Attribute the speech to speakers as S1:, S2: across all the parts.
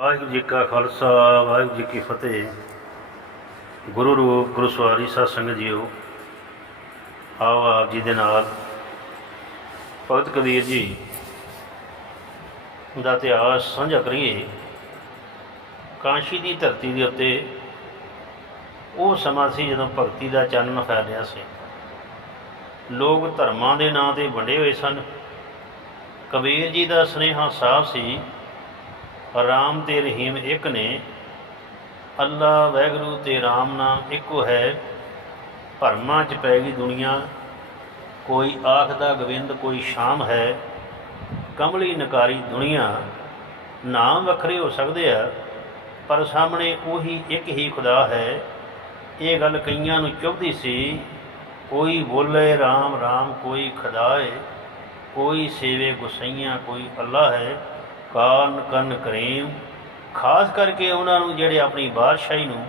S1: ਵਾਹਿਗੁਰੂ ਜੀ ਕਾ ਖਾਲਸਾ, ਵਾਹਿਗੁਰੂ ਜੀ ਕੀ ਫਤਿਹ। ਗੁਰੂ ਰੂਪ ਗੁਰੂ ਸਵਾਰੀ ਸਾਧ ਸੰਗਤ ਜੀਓ। ਆਓ ਆਪ ਜੀ ਦੇ ਨਾਲ। ਭਗਤ ਕਬੀਰ ਜੀ ਦਾ ਇਤਿਹਾਸ ਸਾਂਝਾ ਕਰੀਏ। ਕਾਂਸ਼ੀ ਦੀ ਧਰਤੀ ਦੇ ਉੱਤੇ ਉਹ ਸਮਾਂ ਸੀ ਜਦੋਂ ਭਗਤੀ ਦਾ ਚਾਨਣ ਫੈਲਿਆ ਸੀ। ਲੋਕ ਧਰਮਾਂ ਦੇ ਨਾਂ ਤੇ ਵੰਡੇ ਹੋਏ ਸਨ। ਕਬੀਰ ਜੀ ਦਾ ਸੁਨੇਹਾ ਸਾਫ਼ ਸੀ ਰਾਮ ਤੇ ਰਹੀਮ ਇੱਕ ਨੇ। ਅੱਲਾ ਵੈਗਰੂ ਤੇ ਰਾਮ ਨਾਮ ਇੱਕੋ ਹੈ। ਭਰਮਾਂ 'ਚ ਪੈ ਗਈ ਦੁਨੀਆ। ਕੋਈ ਆਖਦਾ ਗੋਬਿੰਦ ਕੋਈ ਸ਼ਾਮ ਹੈ। ਕਮਲੀ ਨਕਾਰੀ ਦੁਨੀਆ। ਨਾਮ ਵੱਖਰੇ ਹੋ ਸਕਦੇ ਆ, ਪਰ ਸਾਹਮਣੇ ਉਹੀ ਇੱਕ ਹੀ ਖੁਦਾ ਹੈ। ਇਹ ਗੱਲ ਕਈਆਂ ਨੂੰ ਚੁਭਦੀ ਸੀ, ਕੋਈ ਬੋਲੇ ਰਾਮ ਰਾਮ ਕੋਈ ਖੁਦਾਏ। ਕੋਈ ਸੇਵੇ ਗੁਸਈਆਂ, ਕੋਈ ਅੱਲਾ ਹੈ। ਕਾਨ ਕੰਨ ਕਰੀਮ ਖਾਸ ਕਰਕੇ ਉਹਨਾਂ ਨੂੰ ਜਿਹੜੇ ਆਪਣੀ ਬਾਦਸ਼ਾਹੀ ਨੂੰ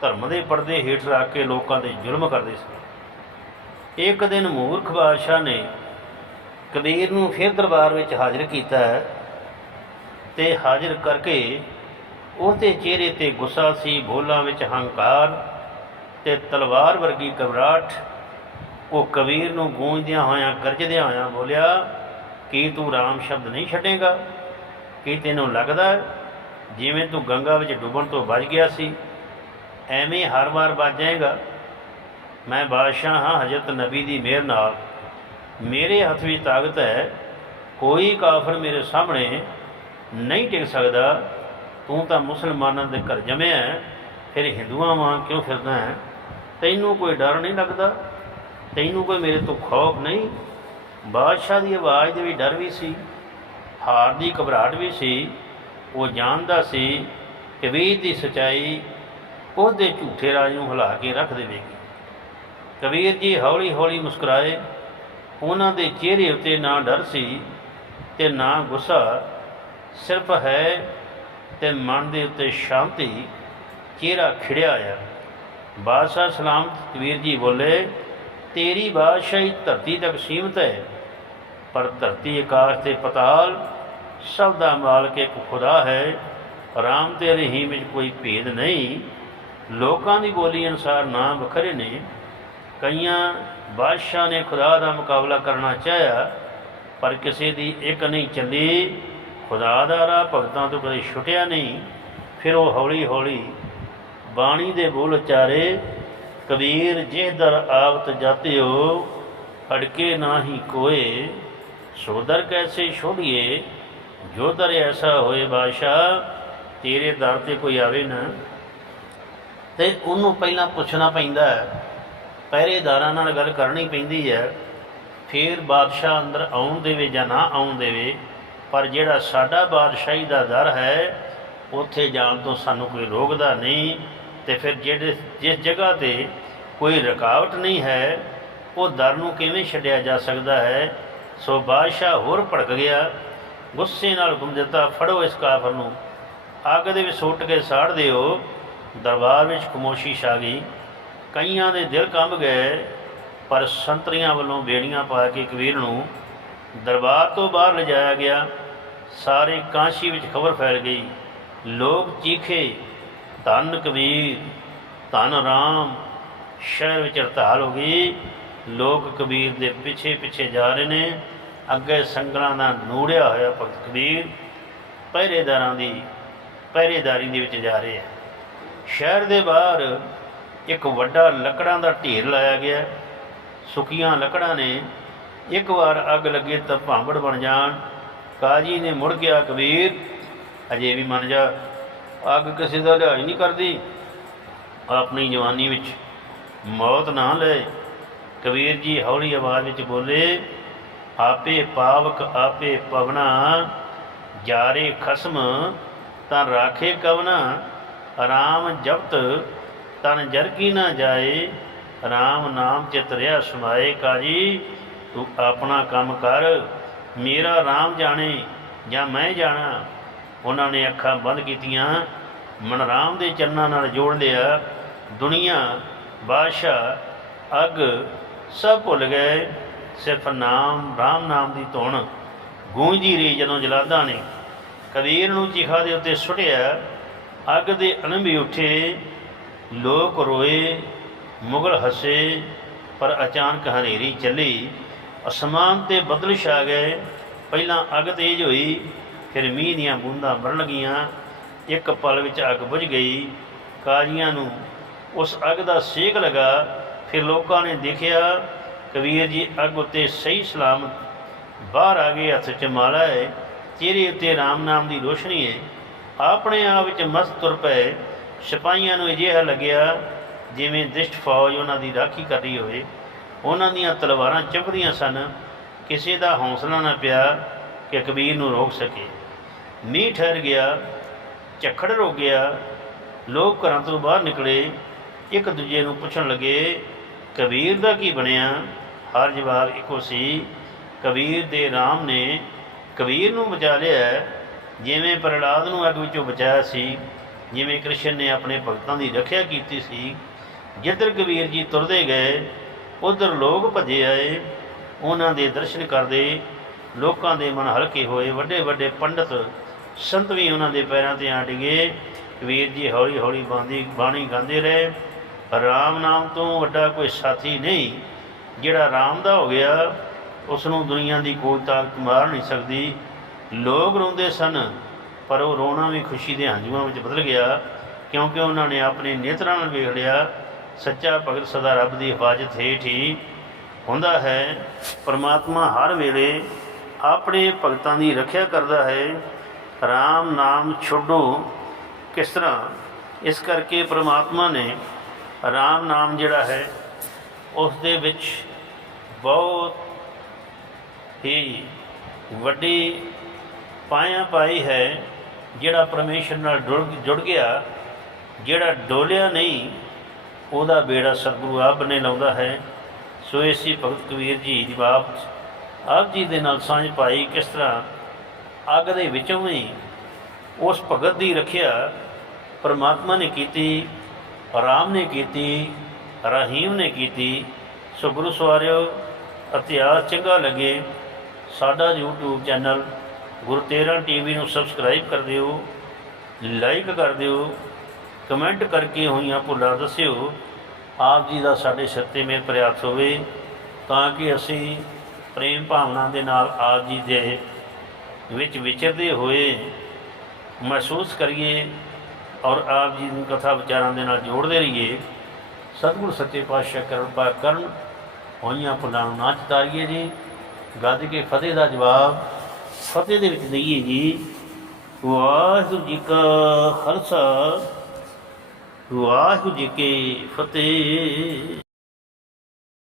S1: ਧਰਮ ਦੇ ਪਰਦੇ ਹੇਠ ਰੱਖ ਕੇ ਲੋਕਾਂ ਤੇ ਜ਼ੁਲਮ ਕਰਦੇ ਸੀ। ਇੱਕ ਦਿਨ ਮੂਰਖ ਬਾਦਸ਼ਾਹ ਨੇ ਕਬੀਰ ਨੂੰ ਫਿਰ ਦਰਬਾਰ ਵਿੱਚ ਹਾਜ਼ਰ ਕੀਤਾ ਤੇ ਹਾਜ਼ਰ ਕਰਕੇ ਉਹਦੇ ਚਿਹਰੇ ਤੇ ਗੁੱਸਾ ਸੀ, ਬੋਲਾਂ ਵਿੱਚ ਹੰਕਾਰ ਤੇ ਤਲਵਾਰ ਵਰਗੀ ਘਬਰਾਹਟ। ਉਹ ਕਬੀਰ ਨੂੰ ਗੂੰਜਦਿਆਂ ਹੋਇਆਂ, ਗਰਜਦਿਆਂ ਹੋਇਆਂ ਬੋਲਿਆ, ਕੀ ਤੂੰ ਰਾਮ ਸ਼ਬਦ ਨਹੀਂ ਛੱਡੇਗਾ? ਕੀ ਤੈਨੂੰ ਲੱਗਦਾ ਜਿਵੇਂ ਤੂੰ ਗੰਗਾ ਵਿੱਚ ਡੁੱਬਣ ਤੋਂ ਬਚ ਗਿਆ ਸੀ, ਐਵੇਂ ਹਰ ਵਾਰ ਬਚ ਜਾਏਗਾ? ਮੈਂ ਬਾਦਸ਼ਾਹ ਹਾਂ, ਹਜ਼ਰਤ ਨਬੀ ਦੀ ਮਿਹਰ ਨਾਲ। ਮੇਰੇ ਹੱਥ ਵਿੱਚ ਤਾਕਤ ਹੈ, ਕੋਈ ਕਾਫਰ ਮੇਰੇ ਸਾਹਮਣੇ ਨਹੀਂ ਟਿਕ ਸਕਦਾ। ਤੂੰ ਤਾਂ ਮੁਸਲਮਾਨਾਂ ਦੇ ਘਰ ਜੰਮਿਆ ਫਿਰ ਹਿੰਦੂਆਂ ਵਾਂ ਕਿਉਂ ਫਿਰਦਾ ਹੈ? ਤੈਨੂੰ ਕੋਈ ਡਰ ਨਹੀਂ ਲੱਗਦਾ? ਤੈਨੂੰ ਕੋਈ ਮੇਰੇ ਤੋਂ ਖੌਫ ਨਹੀਂ? ਬਾਦਸ਼ਾਹ ਦੀ ਆਵਾਜ਼ ਦੇ ਵੀ ਡਰ ਵੀ ਸੀ। ਹਾਰ ਦੀ ਘਬਰਾਹਟ ਵੀ ਸੀ, ਉਹ ਜਾਣਦਾ ਸੀ ਕਿ ਵੀਰ ਦੀ ਸਚਾਈ ਉਹਦੇ ਝੂਠੇ ਰਾਜ ਨੂੰ ਹਿਲਾ ਕੇ ਰੱਖ ਦੇਵੇਗੀ। ਕਬੀਰ ਜੀ ਹੌਲੀ ਹੌਲੀ ਮੁਸਕਰਾਏ। ਉਹਨਾਂ ਦੇ ਚਿਹਰੇ ਉੱਤੇ ਨਾ ਡਰ ਸੀ ਤੇ ਨਾ ਗੁੱਸਾ, ਸਿਰਫ ਹੈ ਤੇ ਮਨ ਦੇ ਉੱਤੇ ਸ਼ਾਂਤੀ, ਚਿਹਰਾ ਖਿੜਿਆ ਆਇਆ। ਬਾਦਸ਼ਾਹ ਸਲਾਮ ਕਬੀਰ ਜੀ ਬੋਲੇ, ਤੇਰੀ ਬਾਦਸ਼ਾਹੀ ਧਰਤੀ ਤੱਕ ਸੀਮਤ ਹੈ। ਪਰ ਧਰਤੀ ਆਕਾਸ਼ ਤੇ ਪਤਾਲ, ਸਭ ਦਾ ਮਾਲਕ ਇੱਕ ਖੁਦਾ ਹੈ। ਰਾਮ ਤੇ ਰਹੀਮ ਵਿੱਚ ਕੋਈ ਭੇਦ ਨਹੀਂ। ਲੋਕਾਂ ਦੀ ਬੋਲੀ ਅਨੁਸਾਰ ਨਾਮ ਵੱਖਰੇ ਨੇ। ਕਈਆਂ ਬਾਦਸ਼ਾਹ ਨੇ ਖੁਦਾ ਦਾ ਮੁਕਾਬਲਾ ਕਰਨਾ ਚਾਹਿਆ, ਪਰ ਕਿਸੇ ਦੀ ਇੱਕ ਨਹੀਂ ਚੱਲੀ। ਖੁਦਾ ਦਾ ਰਾਹ ਭਗਤਾਂ ਤੋਂ ਕਦੇ ਛੁੱਟਿਆ ਨਹੀਂ। ਫਿਰ ਉਹ ਹੌਲੀ ਹੌਲੀ ਬਾਣੀ ਦੇ ਬੋਲ ਉਚਾਰੇ, ਕਬੀਰ, ਜਿਹ ਦਰ ਆਵਤ ਜਾਤਿਓ, ਅੜਕੇ ਨਾਹੀ ਕੋਏ। ਸੋ ਦਰ ਕੈਸੇ ਛੋੜੀਏ ਜੋ ਦਰ ਐਸਾ ਹੋਏ ਬਾਦਸ਼ਾਹ, ਤੇਰੇ ਦਰ ਤੇ ਕੋਈ ਆਵੇ ਨਾ। ਤੇ ਉਹਨੂੰ ਪਹਿਲਾਂ ਪੁੱਛਣਾ ਪੈਂਦਾ ਹੈ, ਪਹਿਰੇਦਾਰਾਂ ਨਾਲ ਗੱਲ ਕਰਨੀ ਪੈਂਦੀ ਹੈ, ਫਿਰ ਬਾਦਸ਼ਾਹ ਅੰਦਰ ਆਉਣ ਦੇਵੇ ਜਾਂ ਨਾ ਆਉਣ ਦੇਵੇ, ਪਰ ਜਿਹੜਾ ਸਾਡਾ ਬਾਦਸ਼ਾਹੀ ਦਾ ਦਰ ਹੈ, ਉੱਥੇ ਜਾਣ ਤੋਂ ਸਾਨੂੰ ਕੋਈ ਰੋਕਦਾ ਨਹੀਂ, ਤੇ ਫਿਰ ਜਿਹੜੇ ਜਿਸ ਜਗ੍ਹਾ ਤੇ ਕੋਈ ਰੁਕਾਵਟ ਨਹੀਂ ਹੈ, ਉਹ ਦਰ ਨੂੰ ਕਿਵੇਂ ਛੱਡਿਆ ਜਾ ਸਕਦਾ ਹੈ ਸੋ ਬਾਦਸ਼ਾਹ ਹੋਰ ਭੜਕ ਗਿਆ। ਗੁੱਸੇ ਨਾਲ ਗੁੰਮ ਦਿੱਤਾ ਫੜੋ ਇਸ ਕਾਫਰ ਨੂੰ। ਅੱਗ ਦੇ ਵਿੱਚ ਸੁੱਟ ਕੇ ਸਾੜ ਦਿਓ। ਦਰਬਾਰ ਵਿੱਚ ਖਮੋਸ਼ੀ ਛਾ ਗਈ। ਕਈਆਂ ਦੇ ਦਿਲ ਕੰਬ ਗਏ, ਪਰ ਸੰਤਰੀਆਂ ਵੱਲੋਂ ਬੇੜੀਆਂ ਪਾ ਕੇ ਕਬੀਰ ਨੂੰ ਦਰਬਾਰ ਤੋਂ ਬਾਹਰ ਲਿਜਾਇਆ ਗਿਆ। ਸਾਰੇ ਕਾਂਸ਼ੀ ਵਿੱਚ ਖਬਰ ਫੈਲ ਗਈ। ਲੋਕ ਚੀਖੇ, ਧੰਨ ਕਬੀਰ, ਧੰਨ ਰਾਮ। ਸ਼ਹਿਰ ਵਿੱਚ ਹੜਤਾਲ ਹੋ ਗਈ। ਲੋਕ ਕਬੀਰ ਦੇ ਪਿੱਛੇ ਪਿੱਛੇ ਜਾ ਰਹੇ ਨੇ। ਅੱਗੇ ਸੰਗਲਾਂ ਦਾ ਨੂੜਿਆ ਹੋਇਆ ਭਗਤ ਕਬੀਰ ਪਹਿਰੇਦਾਰਾਂ ਦੀ, ਪਹਿਰੇਦਾਰੀ ਦੇ ਵਿੱਚ ਜਾ ਰਹੇ ਆ। ਸ਼ਹਿਰ ਦੇ ਬਾਹਰ ਇੱਕ ਵੱਡਾ ਲੱਕੜਾਂ ਦਾ ਢੇਰ ਲਾਇਆ ਗਿਆ ਸੁੱਕੀਆਂ ਲੱਕੜਾਂ ਨੇ ਇੱਕ ਵਾਰ ਅੱਗ ਲੱਗੇ ਤਾਂ ਭਾਂਬੜ ਬਣ ਜਾਣ। ਕਾਜੀ ਨੇ ਮੁੜ ਗਿਆ ਕਬੀਰ, ਅਜੇ ਵੀ ਮੰਨ ਜਾ। ਅੱਗ ਕਿਸੇ ਦਾ ਲਿਹਾਜ਼ ਨਹੀਂ ਕਰਦੀ। ਆਪਣੀ ਜਵਾਨੀ ਵਿੱਚ ਮੌਤ ਨਾ ਲੈ ਕਬੀਰ ਜੀ ਹੌਲੀ ਆਵਾਜ਼ ਵਿੱਚ ਬੋਲੇ, ਆਪੇ ਪਾਵਕ ਆਪੇ ਪਵਨਾ, ਜਾਰੇ ਖਸਮ ਤਾਂ ਰਾਖੇ ਕਵਨਾ, ਆਰਾਮ ਜਪਤ ਤਨ ਜਰਕੀ ਨਾ ਜਾਏ ਰਾਮ ਨਾਮ ਚਿਤ ਰਿਆ ਸਮਾਏ ਕਾਜੀ, ਤੂੰ ਆਪਣਾ ਕੰਮ ਕਰ, ਮੇਰਾ ਰਾਮ ਜਾਣੇ ਜਾਂ ਮੈਂ ਜਾਣਾ। ਉਹਨਾਂ ਨੇ ਅੱਖਾਂ ਬੰਦ ਕੀਤੀਆਂ, ਮਨ ਰਾਮ ਦੇ ਚਰਨਾਂ ਨਾਲ ਜੋੜ ਲਿਆ, ਦੁਨੀਆ, ਬਾਦਸ਼ਾਹ, ਅੱਗ ਸਭ ਭੁੱਲ ਗਏ, ਸਿਰਫ ਨਾਮ, ਰਾਮ ਨਾਮ ਦੀ ਧੁਨ ਗੂੰਜੀ ਰਹੀ ਜਦੋਂ ਜਲਾਦਾਂ ਨੇ ਕਬੀਰ ਨੂੰ ਚਿਖਾ ਦੇ ਉੱਤੇ ਸੁੱਟਿਆ, ਅੱਗ ਦੇ ਅਣਬੀ ਉੱਠੇ, ਲੋਕ ਰੋਏ, ਮੁਗਲ ਹੱਸੇ, ਪਰ ਅਚਾਨਕ ਹਨੇਰੀ ਚੱਲੀ, ਅਸਮਾਨ ਤੇ ਬੱਦਲ ਛਾ ਗਏ, ਪਹਿਲਾਂ ਅੱਗ ਤੇਜ਼ ਹੋਈ, ਫਿਰ ਮੀਂਹ ਦੀਆਂ ਬੂੰਦਾਂ ਵਰਨ ਲੱਗੀਆਂ, ਇੱਕ ਪਲ ਵਿੱਚ ਅੱਗ ਬੁਝ ਗਈ ਕਾਜ਼ੀਆਂ ਨੂੰ ਉਸ ਅੱਗ ਦਾ ਸੇਕ ਲਗਾ ਫਿਰ ਲੋਕਾਂ ਨੇ ਦੇਖਿਆ, ਕਬੀਰ ਜੀ ਅੱਗ ਉੱਤੇ ਸਹੀ ਸਲਾਮ ਬਾਹਰ ਆ ਗਏ, ਹੱਥ 'ਚ ਮਾਲਾ ਹੈ, ਚਿਹਰੇ ਉੱਤੇ ਰਾਮ ਨਾਮ ਦੀ ਰੋਸ਼ਨੀ ਹੈ। ਆਪਣੇ ਆਪ ਵਿੱਚ ਮਸਤ ਤੁਰ ਪਏ, ਸਿਪਾਹੀਆਂ ਨੂੰ ਅਜਿਹਾ ਲੱਗਿਆ ਜਿਵੇਂ ਦ੍ਰਿਸ਼ਟ ਫੌਜ ਉਹਨਾਂ ਦੀ ਰਾਖੀ ਕਰ ਰਹੀ ਹੋਵੇ। ਉਹਨਾਂ ਦੀਆਂ ਤਲਵਾਰਾਂ ਚਮਕਦੀਆਂ ਸਨ, ਕਿਸੇ ਦਾ ਹੌਸਲਾ ਨਾ ਪਿਆ ਕਿ ਕਬੀਰ ਨੂੰ ਰੋਕ ਸਕੇ। ਮੀਂਹ ਠਹਿਰ ਗਿਆ, ਝੱਖੜ ਰੁਕ ਗਿਆ, ਲੋਕ ਘਰਾਂ ਤੋਂ ਬਾਹਰ ਨਿਕਲੇ, ਇੱਕ ਦੂਜੇ ਨੂੰ ਪੁੱਛਣ ਲੱਗੇ ਕਬੀਰ ਦਾ ਕੀ ਬਣਿਆ? ਹਰ ਜਵਾਬ ਇੱਕੋ ਸੀ। ਕਬੀਰ ਦੇ RAM ਨੇ ਕਬੀਰ ਨੂੰ ਬਚਾ ਲਿਆ। ਜਿਵੇਂ ਪ੍ਰਹਲਾਦ ਨੂੰ ਅੱਗ ਵਿੱਚੋਂ ਬਚਾਇਆ ਸੀ, ਜਿਵੇਂ ਕ੍ਰਿਸ਼ਨ ਨੇ ਆਪਣੇ ਭਗਤਾਂ ਦੀ ਰੱਖਿਆ ਕੀਤੀ ਸੀ, ਜਿੱਧਰ ਕਬੀਰ ਜੀ ਤੁਰਦੇ ਗਏ, ਉਧਰ ਲੋਕ ਭੱਜੇ ਆਏ। ਉਹਨਾਂ ਦੇ ਦਰਸ਼ਨ ਕਰਦੇ ਲੋਕਾਂ ਦੇ ਮਨ ਹਲਕੇ ਹੋਏ। ਵੱਡੇ ਵੱਡੇ ਪੰਡਤ ਸੰਤ ਵੀ ਉਹਨਾਂ ਦੇ ਪੈਰਾਂ ਤੇ ਆ ਡਿਗੇ। ਕਬੀਰ ਜੀ ਹੌਲੀ ਹੌਲੀ ਬਾਂਦੀ ਬਾਣੀ ਗਾਉਂਦੇ ਰਹੇ। ਰਾਮ ਨਾਮ ਤੋਂ ਵੱਡਾ ਕੋਈ ਸਾਥੀ ਨਹੀਂ, ਜਿਹੜਾ ਰਾਮ ਦਾ ਹੋ ਗਿਆ ਉਸ ਨੂੰ ਦੁਨੀਆ ਦੀ ਕੋਈ ਤਾਕਤ ਮਾਰ ਨਹੀਂ ਸਕਦੀ। ਲੋਕ ਰੋਂਦੇ ਸਨ, ਪਰ ਉਹ ਰੋਣਾ ਵੀ ਖੁਸ਼ੀ ਦੇ ਹੰਝੂਆਂ ਵਿੱਚ ਬਦਲ ਗਿਆ, ਕਿਉਂਕਿ ਉਹਨਾਂ ਨੇ ਆਪਣੇ ਨੇਤਰਾਂ ਨਾਲ ਵੇਖ ਲਿਆ, ਸੱਚਾ ਭਗਤ ਸਦਾ ਰੱਬ ਦੀ ਹਿਫਾਜ਼ਤ ਹੇਠ ਹੀ ਹੁੰਦਾ ਹੈ। ਪਰਮਾਤਮਾ ਹਰ ਵੇਲੇ ਆਪਣੇ ਭਗਤਾਂ ਦੀ ਰੱਖਿਆ ਕਰਦਾ ਹੈ। RAM ਨਾਮ ਛੋਡੋ। ਕਿਸ ਤਰ੍ਹਾਂ? ਇਸ ਕਰਕੇ ਪਰਮਾਤਮਾ ਨੇ ਰਾਮ ਨਾਮ ਜਿਹੜਾ ਹੈ, ਉਸ ਦੇ ਵਿੱਚ ਬਹੁਤ ਹੀ ਵੱਡੀ ਪਾਇਆ ਪਾਈ ਹੈ, ਜਿਹੜਾ ਪਰਮੇਸ਼ਰ ਨਾਲ ਜੁੜ ਜੁੜ ਗਿਆ, ਜਿਹੜਾ ਡੋਲਿਆ ਨਹੀਂ, ਉਹਦਾ ਬੇੜਾ ਸਤਿਗੁਰੂ ਆਪ ਨੇ ਲਾਉਂਦਾ ਹੈ। ਸੋ ਇਸੀ ਭਗਤ ਕਬੀਰ ਜੀ ਦੀ ਬਾਪ, ਆਪ ਜੀ ਦੇ ਨਾਲ ਸਾਂਝ ਪਾਈ ਕਿਸ ਤਰ੍ਹਾਂ ਅੱਗ ਦੇ ਵਿੱਚੋਂ ਵੀ ਉਸ ਭਗਤ ਦੀ ਰੱਖਿਆ ਪਰਮਾਤਮਾ ਨੇ ਕੀਤੀ ਰਾਮ ਨੇ ਕੀਤੀ, ਰਹੀਮ ਨੇ ਕੀਤੀ ਸੋ ਗੁਰੂ ਸਵਾਰਿਓ, ਇਤਿਹਾਸ ਚੰਗਾ ਲੱਗੇ, ਸਾਡਾ YouTube ਚੈਨਲ ਗੁਰੂ ਤੇਰਾ ਟੀਵੀ ਨੂੰ ਸਬਸਕ੍ਰਾਈਬ ਕਰ ਦਿਓ ਲਾਈਕ ਕਰ ਦਿਓ ਕਮੈਂਟ ਕਰਕੇ ਹੋਈਆਂ ਭੁੱਲਾਂ ਦੱਸਿਓ, ਆਪ ਜੀ ਦਾ ਸਾਡੇ ਸਿਰ ਤੇ ਮੇਰ ਪ੍ਰਿਆਸ ਹੋਵੇ, ਤਾਂ ਕਿ ਅਸੀਂ ਪ੍ਰੇਮ ਭਾਵਨਾ ਦੇ ਨਾਲ ਆਪ ਜੀ ਦੇ ਵਿੱਚ ਵਿਚਰਦੇ ਹੋਏ ਮਹਿਸੂਸ ਕਰੀਏ ਔਰ ਆਪ ਜੀ ਦੀ ਕਥਾ ਵਿਚਾਰਾਂ ਦੇ ਨਾਲ ਜੋੜਦੇ ਰਹੀਏ। ਸਤਿਗੁਰ ਸੱਚੇ ਪਾਤਸ਼ਾਹ ਕਿਰਪਾ ਕਰਨ ਹੋਈਆਂ ਭੁੱਲਾਂ ਨੂੰ ਨਾ ਚਤਾਰੀਏ ਜੀ। ਗੱਜ ਕੇ ਫਤਿਹ ਦਾ ਜਵਾਬ ਫਤਿਹ ਦੇ ਵਿੱਚ ਦਈਏ ਜੀ। ਵਾਹਿਗੁਰੂ ਜੀ ਕਾ ਖਾਲਸਾ। ਵਾਹਿਗੁਰੂ ਜੀ ਕੀ ਫਤਿਹ।